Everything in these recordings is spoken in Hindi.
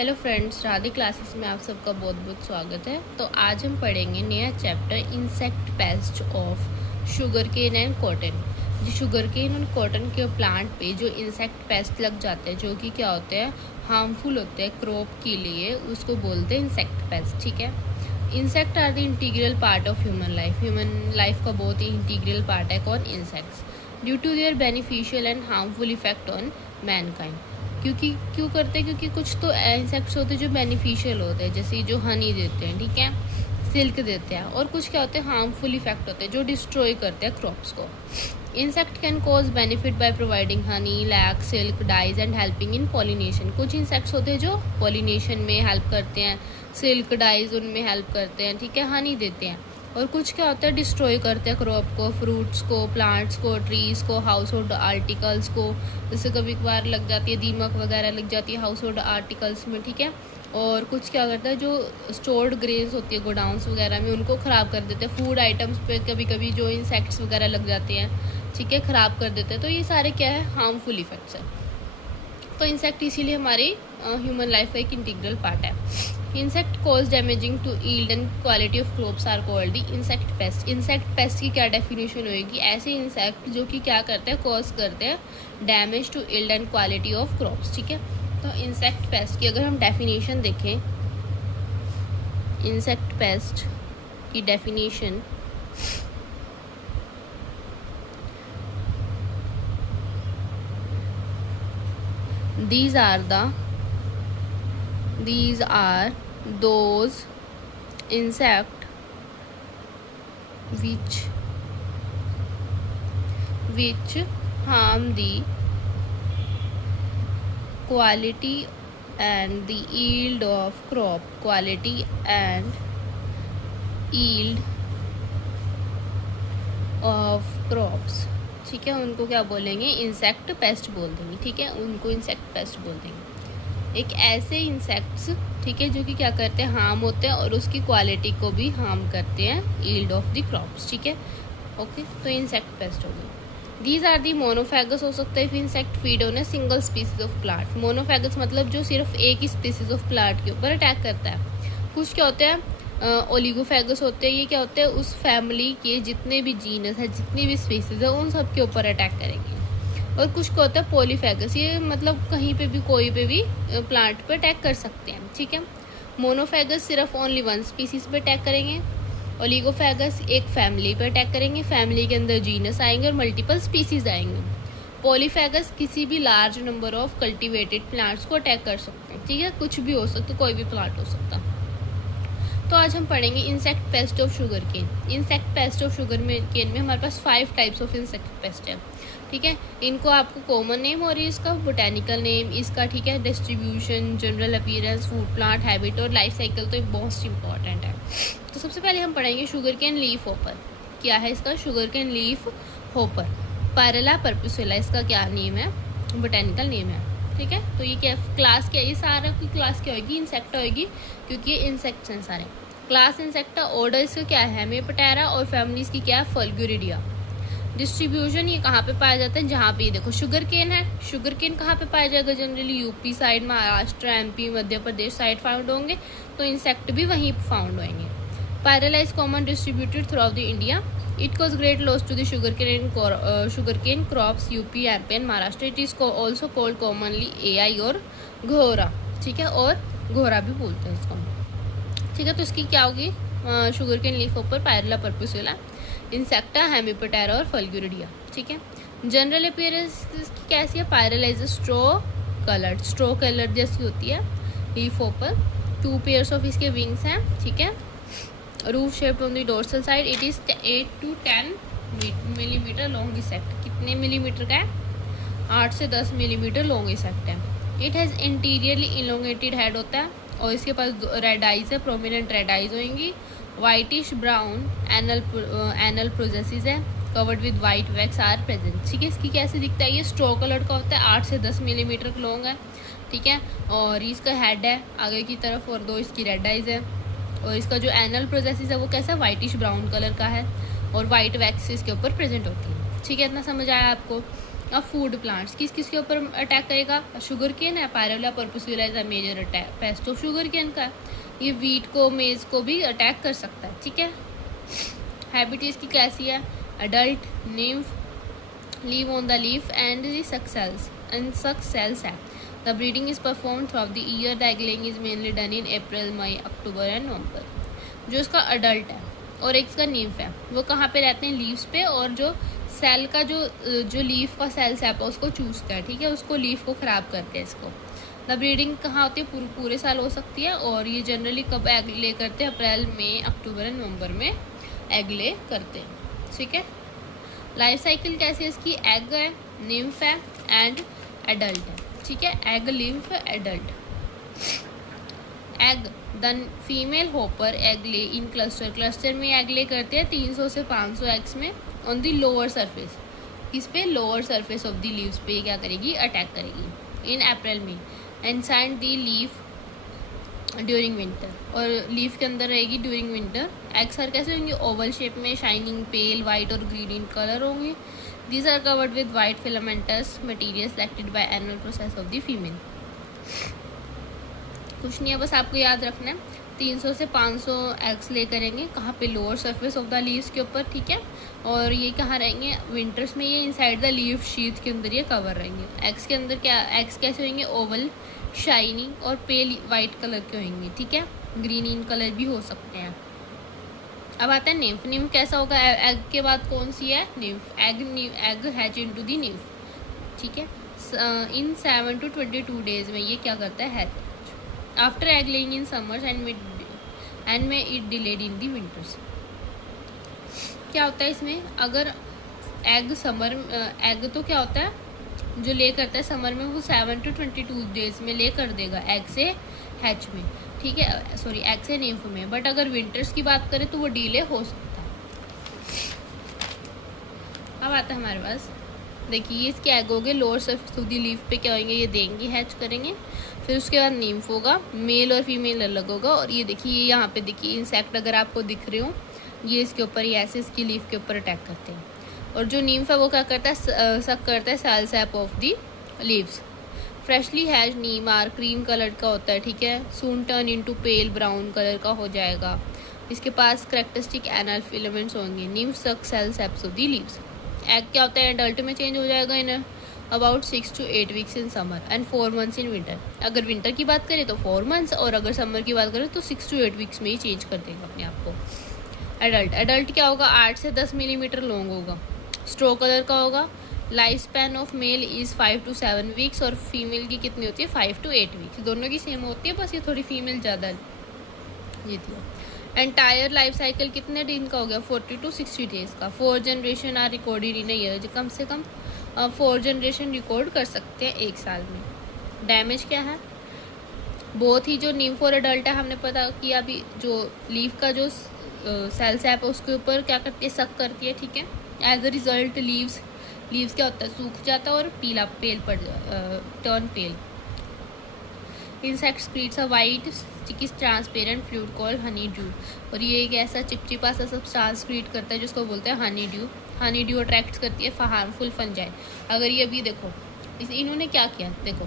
हेलो फ्रेंड्स, राधे क्लासेस में आप सबका बहुत बहुत स्वागत है। तो आज हम पढ़ेंगे नया chapter insect pest of sugar cane and cotton. जो शुगर केन और कॉटन के प्लांट पे जो इंसेक्ट पेस्ट लग जाते हैं, जो कि क्या होते हैं, हार्मफुल होते हैं क्रॉप के लिए, उसको बोलते हैं इंसेक्ट पेस्ट। ठीक है। Insect are the integral part of human life का बहुत ही इंटीग्रल पार्ट है कौन, insects, due to their beneficial and harmful effect on mankind. क्योंकि क्यों करते हैं, क्योंकि कुछ तो इंसेक्ट्स होते हैं जो बेनिफिशियल होते हैं, जैसे जो हनी देते हैं, ठीक है, सिल्क देते हैं, और कुछ क्या होते हैं, हार्मफुल इफेक्ट होते हैं जो डिस्ट्रॉय करते हैं क्रॉप्स को। Insect can cause benefit by providing honey, lac, silk, dyes and helping in pollination. कुछ इंसेक्ट्स होते हैं जो पॉलिनेशन में हेल्प करते हैं, सिल्क, डाइज उनमें हेल्प करते हैं, ठीक है, हनी देते हैं। और कुछ क्या होता है, डिस्ट्रॉय करते हैं क्रॉप को, फ्रूट्स को, प्लांट्स को, ट्रीज़ को, हाउस होल्ड आर्टिकल्स को। जैसे कभी कभार लग जाती है दीमक वगैरह लग जाती है हाउस होल्ड आर्टिकल्स में, ठीक है। और कुछ क्या करता है, जो स्टोर्ड ग्रेन्स होती है गोडाउंस वगैरह में, उनको ख़राब कर देते हैं। फूड आइटम्स पे कभी कभी जो इंसेक्ट्स वगैरह लग जाते हैं, ठीक है, ख़राब कर देते हैं। तो ये सारे क्या है, हार्मफुल इफेक्ट्स है। तो इंसेक्ट इसीलिए हमारी ह्यूमन लाइफ का एक इंटीग्रल पार्ट है। Insect cause damaging to yield and quality of crops are called the insect pest. Insect pest की क्या डेफिनेशन होगी, ऐसे इंसेक्ट जो कि क्या करते हैं, कॉज करते हैं damage to yield and quality of crops. ठीक है। तो इंसेक्ट पेस्ट की अगर हम डेफिनेशन देखें, इंसेक्ट पेस्ट की definition these are those insect which harm the quality and the yield of crop, quality and yield of crops। ठीक है, उनको क्या बोलेंगे, इंसेक्ट पेस्ट बोल देंगे। ठीक है, उनको इंसेक्ट पेस्ट बोल देंगे। एक ऐसे इंसेक्ट्स, ठीक है, जो कि क्या करते हैं, हार्म होते हैं और उसकी क्वालिटी को भी हार्म करते हैं, यील्ड ऑफ द क्रॉप्स। ठीक है, ओके। तो इंसेक्ट पेस्ट हो गई। दीज आर दी मोनोफैगस हो सकता है if insect feed on a single species of plant. Monophagous मतलब जो सिर्फ एक ही स्पीसीज ऑफ प्लांट के ऊपर अटैक करता है। कुछ क्या होते हैं, ओलिगोफैगस होते हैं। ये क्या होते हैं, उस फैमिली के जितने भी जीनस है, जितनी भी स्पीसीज है, उन सब के ऊपर अटैक करेंगे। और कुछ क्या होता है, पॉलीफैगस, ये मतलब कहीं पे भी कोई पे भी प्लांट पे अटैक कर सकते हैं। ठीक है। मोनोफैगस सिर्फ ओनली वन स्पीसीज पे अटैक करेंगे। ओलिगोफैगस एक फैमिली पे अटैक करेंगे, फैमिली के अंदर जीनस आएंगे और मल्टीपल स्पीसीज आएंगे। पॉलीफैगस किसी भी large number of cultivated plants को अटैक कर सकते हैं। ठीक है, कुछ भी हो सकता है, कोई भी प्लांट हो सकता है। तो आज हम पढ़ेंगे insect pest of sugar cane. Insect pest of sugar cane में हमारे पास 5 टाइप्स ऑफ इंसेक्ट पेस्ट है। ठीक है, इनको आपको कॉमन नेम और इसका बोटेनिकल नेम, इसका, ठीक है, distribution, general appearance, food plant habit और लाइफ साइकिल, तो ये बहुत इंपॉर्टेंट है। तो सबसे पहले हम पढ़ेंगे शुगर केन लीफ होपर। क्या है इसका, शुगर केन लीफ होपर। पायरेला पर्पुसुला इसका क्या नेम है, बोटेनिकल नेम है। ठीक है, तो ये क्या क्लास क्या है, ये सारा की क्लास क्या होगी, इंसेक्टा होगी, क्योंकि ये इंसेक्ट्स हैं सारे। क्लास इंसेक्टा, ऑर्डर इसका क्या है, हेमियोप्टेरा, और फैमिली इसकी क्या है, फल्गुरिडिया। डिस्ट्रीब्यूशन ये कहाँ पे पाया जाता है, जहाँ पे ये देखो शुगर केन है। शुगर केन कहाँ पे पाया जाएगा, generally UP side, Maharashtra, MP, Madhya Pradesh side found होंगे, तो इंसेक्ट भी वहीं फाउंड होंगे। Pyrilla is common distributed throughout the India. It caused great loss to the sugarcane crops UP, MP and Maharashtra. It is also called commonly AI और घोरा। ठीक है, और घोरा भी बोलते हैं इसको। ठीक है, तो इसकी क्या होगी, शुगर केन लीफ ऊपर पायरेला पर्पुसुला, इंसेक्टा, हेमियोप्टेरा और फल्गुरिडिया। ठीक है, जनरल अपीयरेंस इसकी कैसी है, पायरेला इज स्ट्रो कलर्ड जैसी होती है लीफ ऊपर। 2 पेयर्स ऑफ इसके विंग्स हैं। ठीक है, roof shaped on the dorsal side. It is 8 to 10 millimetre long insect. कितने मिलीमीटर का है, 8 से 10 मिलीमीटर लॉन्ग इंसेक्ट है। It has anteriorly elongated head होता है, और इसके पास रेड आइज है, प्रोमिनेंट रेड आइज होंगी। वाइटिश ब्राउन एनल प्रोसेसिस है, covered with white wax are present. ठीक है, इसकी कैसे दिखता है, ये स्ट्रो कलर का होता है, 8 से 10 मिलीमीटर लॉन्ग है। ठीक है, और इसका हेड है आगे की तरफ, और 2 इसकी रेड आइज है। और इसका जो एनल प्रोसेसिस है वो कैसा, वाइटिश ब्राउन कलर का है, और वाइट वैक्स इसके ऊपर प्रेजेंट होती है। ठीक है, इतना समझ आया आपको। Of food plants. किस किस के ऊपर अटैक करेगा? शुगर केन है, pyrilla perpusilla is a major attack pest of sugar cane का। ये वीट को, मेज को भी अटैक कर सकता है, ठीक है। हैबिट इसकी कैसी है? Adult nymph live on the leaf and the suck cells है। The breeding is performed throughout the year. The egg laying is mainly done in April, May, October and November। जो इसका अडल्ट है और एक इसका नीम्फ है, वो कहाँ पे रहते हैं? लीव्स पे। और जो सेल का जो लीफ का सेल सैप है उसको चूसता है, ठीक है, उसको लीफ को ख़राब करते हैं इसको। द ब्रीडिंग कहाँ होती है? पूरे साल हो सकती है। और ये जनरली कब एग ले करते हैं? अप्रैल, मई, अक्टूबर एंड नवंबर में एग ले करते हैं, ठीक है। लाइफ साइकिल कैसी है इसकी? एग है, निम्फ है एंड एडल्ट है, ठीक है। Egg, nymph, adult. Egg, the female hopper egg lay in cluster में एग ले करते हैं 300 से 500 एग्स में ऑन द लोअर सरफेस। किस पे? Lower surface of the leaves पे क्या करेगी? अटैक करेगी इन अप्रैल में। Inside the leaf during winter, और लीफ के अंदर रहेगी ड्यूरिंग विंटर। एग्स आर कैसे होंगे? ओवल शेप में, शाइनिंग, पेल वाइट और ग्रीन इन कलर होंगे। These are covered with white filamentous material selected by annual process of the female. कुछ नहीं है, बस आपको याद रखना है 300 से 500 एग्स ले करेंगे। कहाँ पे? Lower surface of the leaves के ऊपर, ठीक है। और ये कहाँ रहेंगे? विंटर्स में ये इनसाइड द लीफ शीथ के अंदर ये कवर रहेंगे। एग्स के अंदर क्या? एग्स कैसे होंगे? ओवल, शाइनिंग और पेल वाइट कलर के होंगे, ठीक है। ग्रीन इन कलर भी हो सकते हैं। अब आता है निम्फ। निम्फ कैसा होगा? एग के बाद कौन सी है? Nymph. Egg hatch into the nymph, ठीक है। इन 7 to 22 डेज में ये क्या करता है? Hatch after egg laying in summers end में it delayed in the winters. क्या होता है इसमें? अगर एग एग तो क्या होता है जो ले करता है समर में, वो 7 to 22 डेज में ले कर देगा एग से हैच में, ठीक है, सॉरी एग से निम्फ में। बट अगर विंटर्स की बात करें तो वो डिले हो सकता है। अब आता है हमारे पास, देखिए इसके एग हो गए, lower surface of the leaf पे क्या होंगे? ये देंगे, हैच करेंगे। फिर उसके बाद निम्फ होगा, मेल और फीमेल अलग होगा। और ये देखिए यहाँ पे देखिए इंसेक्ट अगर आपको दिख रहे हो, ये इसके ऊपर, ये ऐसे इसकी लीफ के ऊपर अटैक करते हैं। और जो नीम्फ है वो क्या करता है? सक करता है cell sap of the leaves. Freshly hatched नीम आर क्रीम कलर का होता है, ठीक है। Soon turn into pale brown colour का हो जाएगा। इसके पास करेक्टरिस्टिक एनल फिलामेंट्स होंगे। Nymph suck cell saps of the leaves. Egg क्या होता है? एडल्ट में चेंज हो जाएगा in about 6 to 8 weeks in summer and 4 months in winter. अगर विंटर की बात करें तो 4 months, और अगर समर की बात करें तो 6 to 8 वीक्स में ही चेंज कर देगा अपने आप को। एडल्ट क्या होगा? 8 से 10 मिलीमीटर लॉन्ग होगा, स्ट्रो कलर का होगा। Life span of male is 5 to 7 weeks और फीमेल की कितनी होती है? 5 to 8 वीक्स। दोनों की सेम होती है, बस ये थोड़ी फीमेल ज़्यादा जीती है। एंटायर लाइफ साइकिल कितने दिन का हो गया? 40 to 60 डेज का। 4 generation are recorded in year, कम से कम 4 जनरेशन रिकॉर्ड कर सकते हैं एक साल में। डैमेज क्या है? बहुत ही जो निम्फ और एडल्ट है, हमने पता किया अभी, जो लीफ का जो सेल सैप है उसके ऊपर क्या करती है? सक करती है, ठीक है। एज अ रिजल्ट लीव्स क्या होता है? सूख जाता है और पीला पेल पड़ turn pale. Insect creates a white sticky transparent fluid called honeydew, और ये एक ऐसा चिपचिपा सा सब्सटेंस क्रिएट करता है जिसको बोलते हैं Honey due. Honey due attract करती है हार्मफुल फंजाई। अगर ये अभी देखो इन्होंने क्या किया, देखो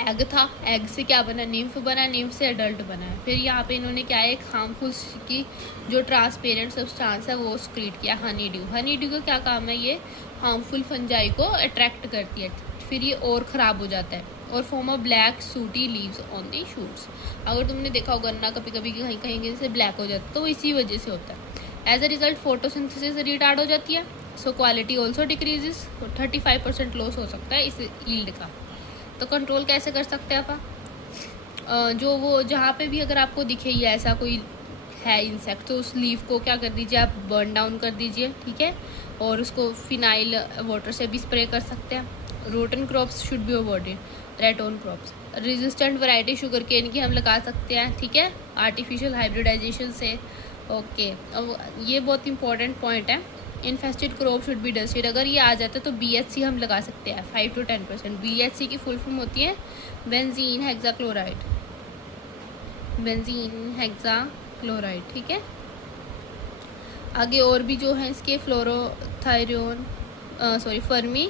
एग था, एग से क्या बना? निम्फ बना, निम्फ से एडल्ट बना है। फिर यहाँ पे इन्होंने क्या है? एक हार्मफुल की जो ट्रांसपेरेंट सब्सटेंस है वो क्रिएट किया, हनी ड्यू। हनी ड्यू का क्या काम है? ये हार्मफुल फंजाई को अट्रैक्ट करती है, फिर ये और ख़राब हो जाता है और फॉर्म अ ब्लैक सूटी लीव्स ऑन दी शूट्स। अगर तुमने देखा होगा गन्ना कभी कभी कहीं कहीं जैसे ब्लैक हो जाता है, तो इसी वजह से होता है। As a result photosynthesis retard हो जाती है, so quality also decreases. 35% loss हो सकता है इस यील्ड का। तो कंट्रोल कैसे कर सकते हैं आप? जो वो जहाँ पे भी अगर आपको दिखे या ऐसा कोई है इंसेक्ट, तो उस लीफ को क्या कर दीजिए आप? बर्न डाउन कर दीजिए, ठीक है। और उसको फिनाइल वाटर से भी स्प्रे कर सकते हैं। Ratoon crops should be avoided, ratoon crops. Resistant variety sugar cane की हम लगा सकते हैं, ठीक है, आर्टिफिशियल हाइब्रिडाइजेशन से। ओके, अब ये बहुत इंपॉर्टेंट पॉइंट है। Infested crop should be dusted. अगर ये आ जाता है तो BHC हम लगा सकते हैं 5 to 10%। BHC की फुल फॉर्म होती है बेंजीन हेक्साक्लोराइड, बेंजीन हेक्साक्लोराइड, ठीक है। आगे और भी जो है इसके फ्लोरोथायरियन फर्मी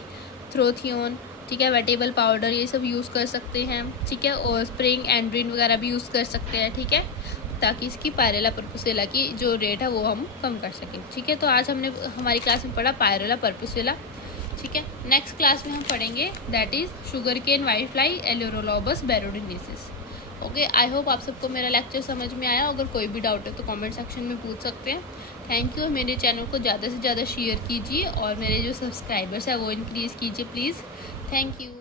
थ्रोथियोन, ठीक है, वेटेबल पाउडर, ये सब यूज़ कर सकते हैं, ठीक है, और स्प्रिंग एंड्रिन वगैरह भी यूज़ कर सकते हैं, ठीक है, ताकि इसकी पायरेला पर्पुसेला की जो रेट है वो हम कम कर सकें, ठीक है। तो आज हमने हमारी क्लास में पढ़ा पायरेला पर्पुसेला, ठीक है। नेक्स्ट क्लास में हम पढ़ेंगे that is sugar cane white fly aleurolobus barodensis. Okay, I hope आप सबको मेरा लेक्चर समझ में आया। अगर कोई भी डाउट है तो कमेंट सेक्शन में पूछ सकते हैं। Thank you. मेरे चैनल को ज़्यादा से ज़्यादा शेयर कीजिए और मेरे जो सब्सक्राइबर्स हैं वो इंक्रीज़ कीजिए प्लीज़। Thank you.